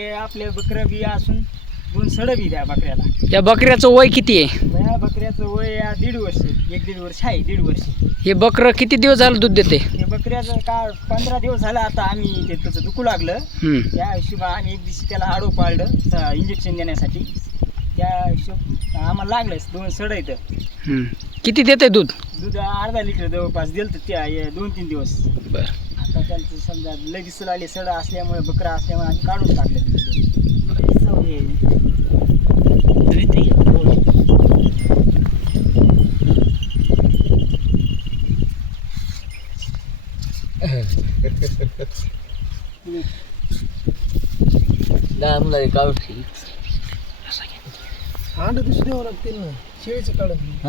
हे आपले बकरं बी असून 2 सडं बी द्या बकऱ्याला. या बकऱ्याचं वय किती आहे? या बकऱ्याचं वय 1.5 वर्ष, 1-1.5 वर्ष आहे, 1.5 वर्ष. हे बकरं किती दिवस झालं दूध देते? हे बकऱ्याचं का 15 दिवस झालं आता आम्ही ते त्याचं दुखू लागलं. त्या हिशोबा आम्ही एक दिवशी त्याला आडो पाळलं इंजेक्शन देण्यासाठी. त्या हिशोब आम्हाला लागलंच 2 सडं इथं. किती देते दूध? दूध अर्धा लिटर जवळपास दिलं तर ते 2-3 दिवस. बरं. आता त्यांचं समजा लगेच आले सडं असल्यामुळे बकरा असल्यामुळे आम्ही काढून टाकलं. अंड दुसरी द्यावं लागतील ना, शेळीचं काढत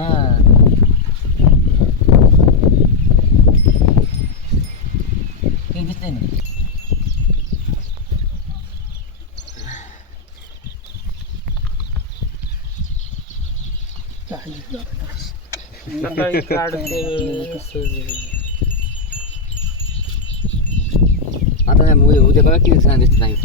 आता उद्या बघा किती सांगितलं नाही.